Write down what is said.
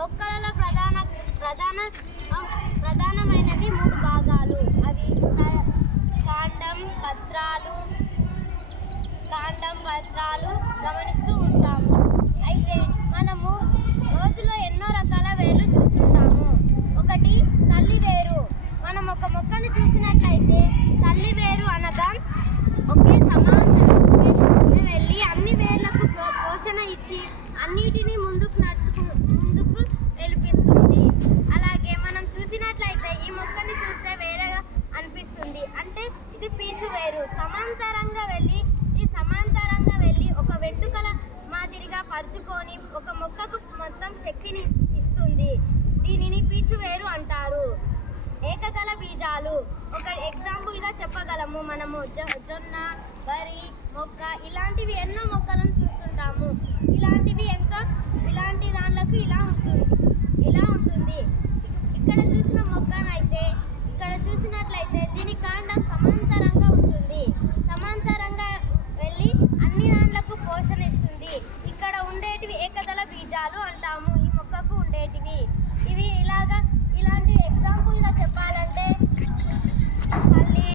మొక్కలలో ప్రధానమైనవి మూడు భాగాలు. అవి కాండం పత్రాలు గమనిస్తూ ఉంటాము. అయితే మనము రోజులో ఎన్నో రకాల వేర్లు చూస్తుంటాము. ఒకటి తల్లి వేరు. మనం ఒక మొక్కను చూసినట్లయితే తల్లి వేరు అనగా ఒకే సమాంతరంగా వెళ్ళి అన్ని వేర్లకు పోషణ ఇచ్చి అన్నిటినీ ముందుకు వెలిపిస్తుంది. అలాగే మనం చూసినట్లయితే ఈ మొక్కని చూస్తే వేరేగా అనిపిస్తుంది. అంటే ఇది పీచు వేరు. సమాంతరంగా వెళ్ళి ఒక వెంట్రుకల మాదిరిగా పరుచుకొని ఒక మొక్కకు మొత్తం శక్తిని ఇస్తుంది. దీనిని పీచు వేరు అంటారు. ఏకగల బీజాలు. ఒక ఎగ్జాంపుల్గా చెప్పగలము. మనము జొన్న, వరి మొక్క ఇలాంటివి ఎన్నో మొక్కలను చూస్తుంటాము. ఇలాంటి దాంట్లకు ఇలా ఉంటుంది. ఇక్కడ చూసినట్లయితే దీని కాండం